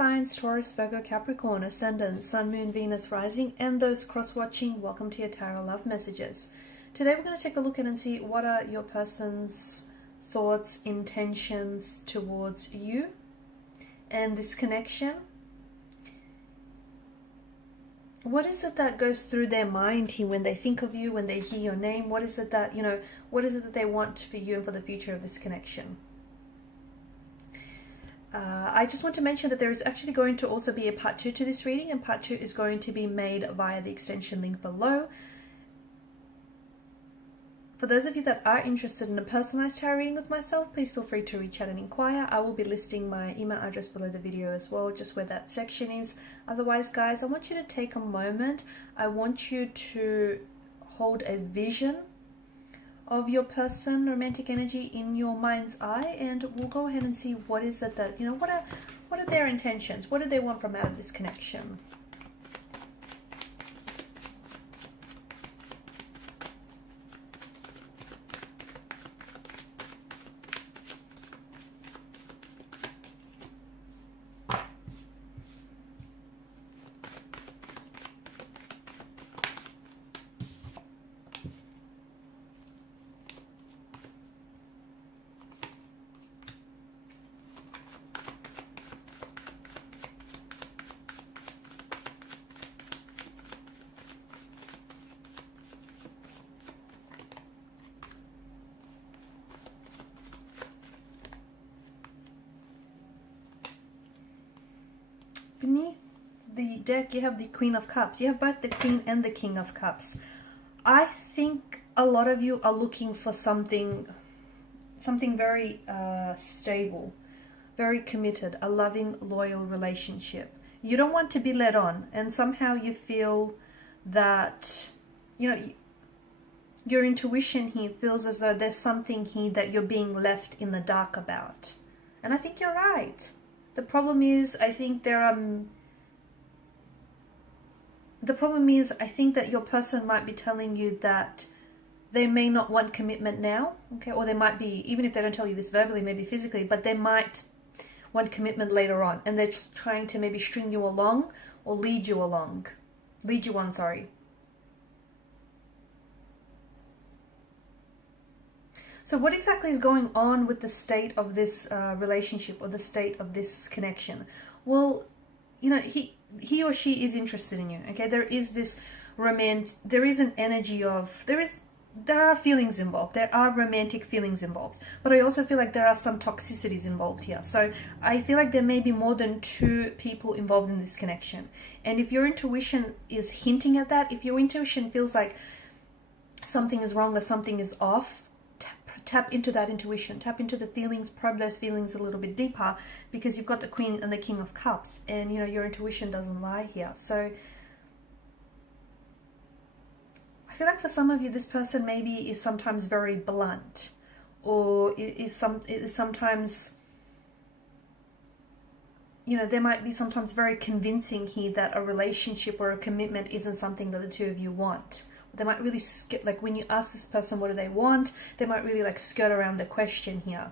signs: Taurus, Virgo, Capricorn, Ascendant, Sun, Moon, Venus, Rising, and those cross-watching, welcome to your Tarot Love Messages. Today we're going to take a look at and see what are your person's thoughts, intentions towards you and this connection. What is it that goes through their mind here when they think of you, when they hear your name? What is it that, what is it that they want for you and for the future of this connection? I just want to mention that there is actually going to also be a part 2 to this reading, and part 2 is going to be made via the extension link below. For those of you that are interested in a personalized tarot reading with myself, please feel free to reach out and inquire. I will be listing my email address below the video as well, just where that section is. Otherwise, guys, I want you to take a moment. I want you to hold a vision of your person, romantic energy, in your mind's eye, and we'll go ahead and see what is it that, what are their intentions? What do they want from out of this connection? Beneath the deck, you have the Queen of Cups. You have both the Queen and the King of Cups. I think a lot of you are looking for something very stable, very committed, a loving, loyal relationship. You don't want to be led on, and somehow you feel that, your intuition here feels as though there's something here that you're being left in the dark about. And I think you're right. The problem is, I think that your person might be telling you that they may not want commitment now, okay? Or they might be, even if they don't tell you this verbally, maybe physically, but they might want commitment later on, and they're just trying to maybe string you along or lead you on, sorry. So what exactly is going on with the state of this relationship, or the state of this connection? Well, he or she is interested in you, okay? There is this there is an energy of, there are feelings involved. There are romantic feelings involved. But I also feel like there are some toxicities involved here. So I feel like there may be more than 2 people involved in this connection. And if your intuition is hinting at that, if your intuition feels like something is wrong or something is off, tap into that intuition, tap into the feelings, probe those feelings a little bit deeper, because you've got the Queen and the King of Cups, and your intuition doesn't lie here. So I feel like for some of you, this person maybe is sometimes very blunt, or is sometimes, there might be sometimes very convincing here that a relationship or a commitment isn't something that the 2 of you want. They might really like when you ask this person what do they want, they might really like skirt around the question here.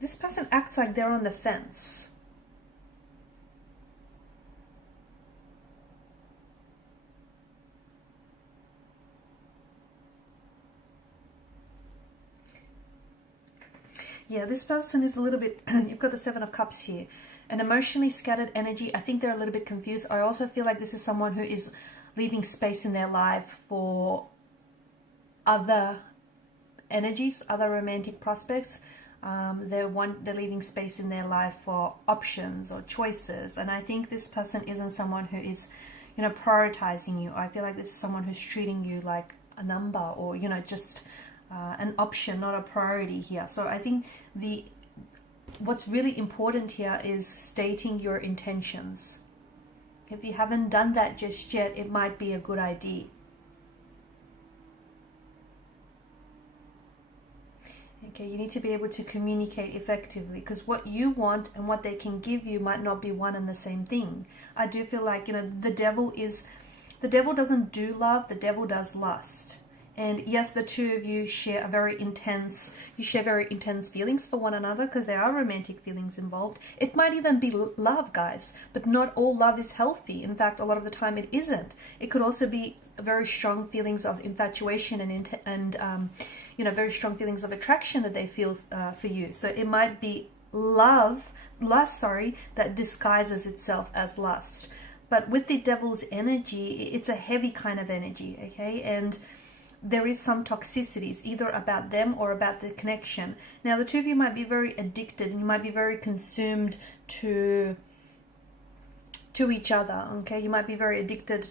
This person acts like they're on the fence. Yeah, this person is a little bit, you've got the 7 of Cups here. An emotionally scattered energy. I think they're a little bit confused. I also feel like this is someone who is leaving space in their life for other energies, other romantic prospects. They're leaving space in their life for options or choices. And I think this person isn't someone who is, prioritizing you. I feel like this is someone who's treating you like a number, or, just an option, not a priority here. So I think what's really important here is stating your intentions. If you haven't done that just yet, it might be a good idea. Okay, you need to be able to communicate effectively, because what you want and what they can give you might not be one and the same thing. I do feel like, the devil doesn't do love, the devil does lust. And yes, the two of you share very intense feelings for one another, because there are romantic feelings involved. It might even be love, guys, but not all love is healthy. In fact, a lot of the time it isn't. It could also be very strong feelings of infatuation and very strong feelings of attraction that they feel for you. So it might be lust, that disguises itself as lust. But with the devil's energy, it's a heavy kind of energy, okay? And there is some toxicities, either about them or about the connection. Now, the two of you might be very addicted, and you might be very consumed to each other, okay? You might be very addicted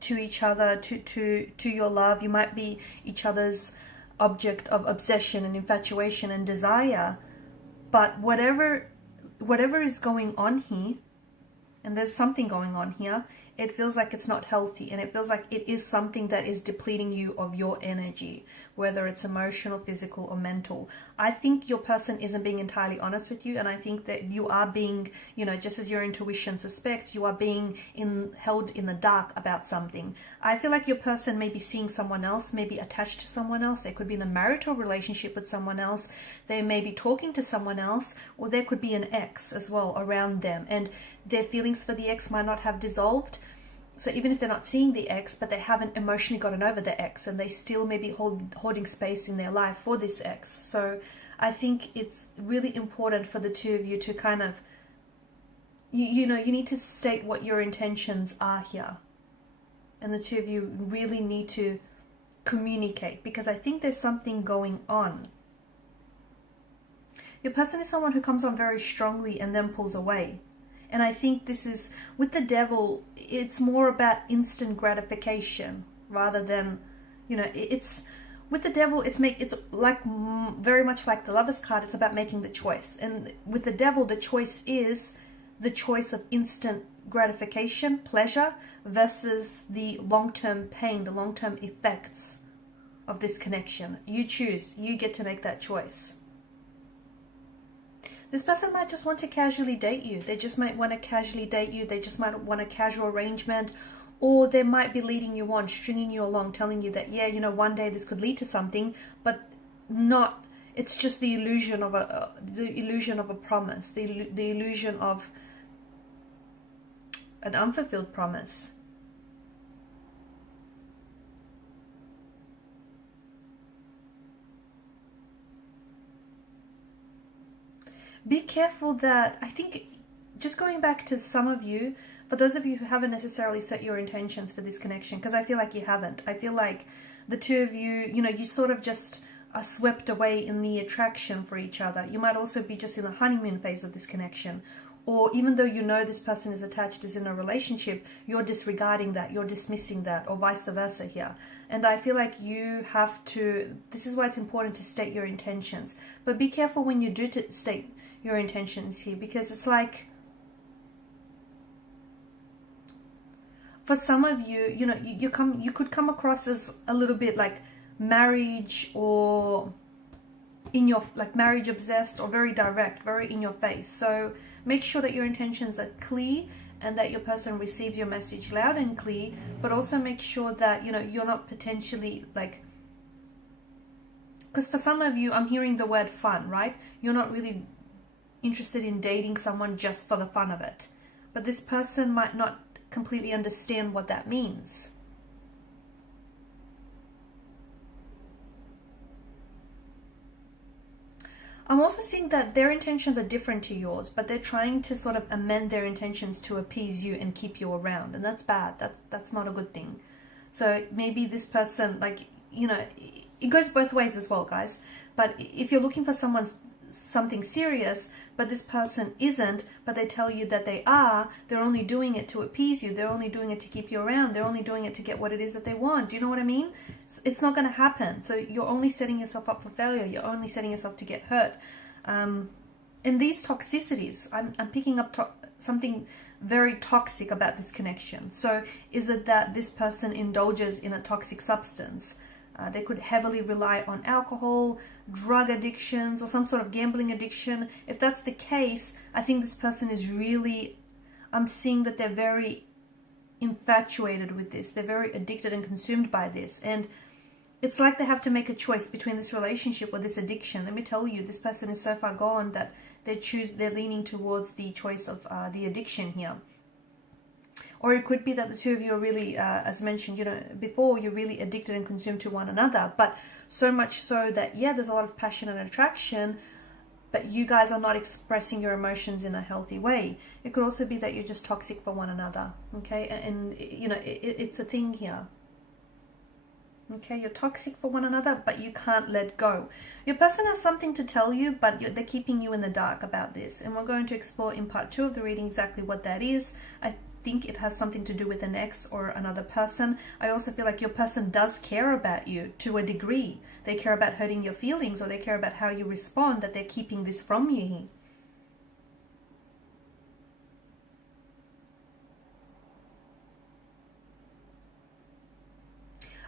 to each other, to your love. You might be each other's object of obsession and infatuation and desire. But whatever is going on here, and there's something going on here, it feels like it's not healthy, and it feels like it is something that is depleting you of your energy, whether it's emotional, physical, or mental. I think your person isn't being entirely honest with you, and I think that you are being, just as your intuition suspects, you are being held in the dark about something. I feel like your person may be seeing someone else, may be attached to someone else. They could be in a marital relationship with someone else. They may be talking to someone else, or there could be an ex as well around them, and their feelings for the ex might not have dissolved. So even if they're not seeing the ex, but they haven't emotionally gotten over the ex, and they still may be holding space in their life for this ex. So I think it's really important for the two of you to kind of, you need to state what your intentions are here. And the two of you really need to communicate, because I think there's something going on. Your person is someone who comes on very strongly and then pulls away. And I think this is, with the devil, it's more about instant gratification rather than, it's, with the devil, it's like very much like the Lover's card, it's about making the choice. And with the devil, the choice is the choice of instant gratification, pleasure, versus the long-term pain, the long-term effects of this connection. You choose, you get to make that choice. This person might just want to casually date you. They just might want to casually date you. They just might want a casual arrangement, or they might be leading you on, stringing you along, telling you that, yeah, one day this could lead to something, but not. It's just the illusion of a promise, the illusion of an unfulfilled promise. Be careful that, I think, just going back to some of you, for those of you who haven't necessarily set your intentions for this connection, because I feel like you haven't. I feel like the two of you, you sort of just are swept away in the attraction for each other. You might also be just in the honeymoon phase of this connection. Or even though this person is attached, is in a relationship, you're disregarding that, you're dismissing that, or vice versa here. And I feel like you have to, this is why it's important to state your intentions. But be careful when you do state your intentions here, because it's like, for some of you, you could come across as a little bit like marriage, or marriage obsessed, or very direct, very in your face. So make sure that your intentions are clear and that your person receives your message loud and clear, but also make sure that you're not potentially because for some of you, I'm hearing the word fun, right? You're not really interested in dating someone just for the fun of it, but this person might not completely understand what that means. I'm also seeing that their intentions are different to yours, but they're trying to sort of amend their intentions to appease you and keep you around, and that's bad. That's not a good thing. So maybe this person, it goes both ways as well, guys. But if you're looking for something serious, but this person isn't, but they tell you that they are, they're only doing it to appease you, they're only doing it to keep you around, they're only doing it to get what it is that they want. Do you know what I mean? It's not going to happen. So you're only setting yourself up for failure. You're only setting yourself to get hurt. And these toxicities, I'm picking up something very toxic about this connection. So is it that this person indulges in a toxic substance? They could heavily rely on alcohol, drug addictions, or some sort of gambling addiction. If that's the case, I think this person is really, I'm seeing that they're very infatuated with this. They're very addicted and consumed by this. And It's like they have to make a choice between this relationship or this addiction. Let me tell you, this person is so far gone that they're leaning towards the choice of the addiction here. Or it could be that the two of you are really, as mentioned, you know, before, you're really addicted and consumed to one another. But so much so that, yeah, there's a lot of passion and attraction, but you guys are not expressing your emotions in a healthy way. It could also be that you're just toxic for one another, okay? And you know, it's a thing here. Okay, you're toxic for one another, but you can't let go. Your person has something to tell you, but they're keeping you in the dark about this. And we're going to explore in part 2 of the reading exactly what that is. I think it has something to do with an ex or another person. I also feel like your person does care about you to a degree. They care about hurting your feelings, or they care about how you respond, that they're keeping this from you.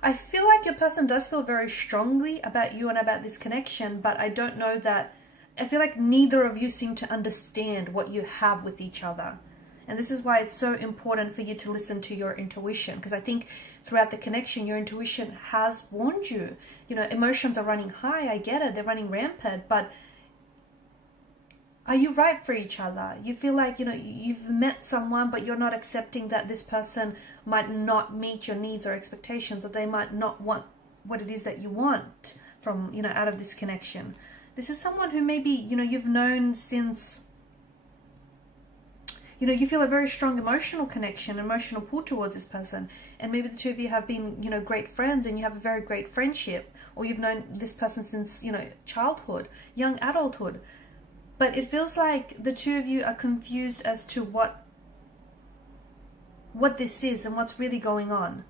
I feel like your person does feel very strongly about you and about this connection, but I don't know that, I feel like neither of you seem to understand what you have with each other. And this is why it's so important for you to listen to your intuition, because I think throughout the connection, your intuition has warned you. You know, emotions are running high, I get it, they're running rampant, but are you right for each other? You feel like, you know, you've met someone, but you're not accepting that this person might not meet your needs or expectations, or they might not want what it is that you want from, you know, out of this connection. This is someone who maybe, you know, you've known since, you know, you feel a very strong emotional connection, emotional pull towards this person. And maybe the two of you have been, you know, great friends, and you have a very great friendship. Or you've known this person since, you know, childhood, young adulthood. But it feels like the two of you are confused as to what this is and what's really going on.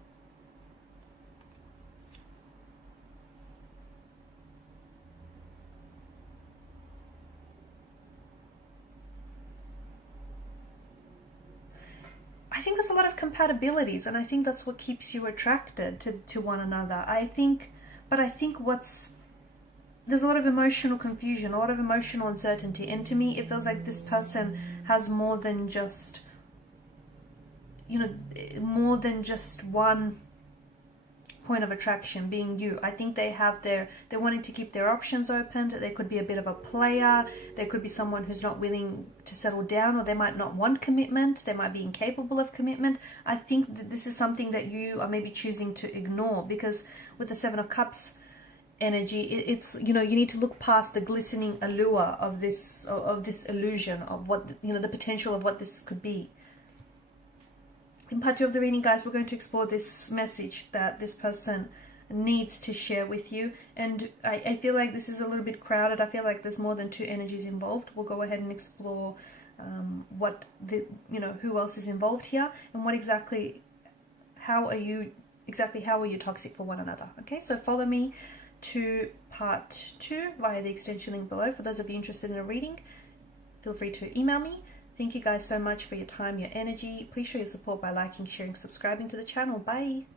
I think there's a lot of compatibilities, and I think that's what keeps you attracted to one another. There's a lot of emotional confusion, a lot of emotional uncertainty. And to me, it feels like this person has more than just, you know, more than just one point of attraction, being you. I think they're wanting to keep their options open. They could be a bit of a player. There could be someone who's not willing to settle down, or they might not want commitment. They might be incapable of commitment. I think that this is something that you are maybe choosing to ignore, because with the Seven of Cups energy, it's, you know, you need to look past the glistening allure of this illusion of what, you know, the potential of what this could be. In part 2 of the reading, guys, we're going to explore this message that this person needs to share with you. And I feel like this is a little bit crowded. I feel like there's more than 2 energies involved. We'll go ahead and explore who else is involved here, and how are you toxic for one another. Okay, so follow me to part 2 via the extension link below. For those of you interested in a reading, feel free to email me. Thank you guys so much for your time, your energy. Please show your support by liking, sharing, subscribing to the channel. Bye.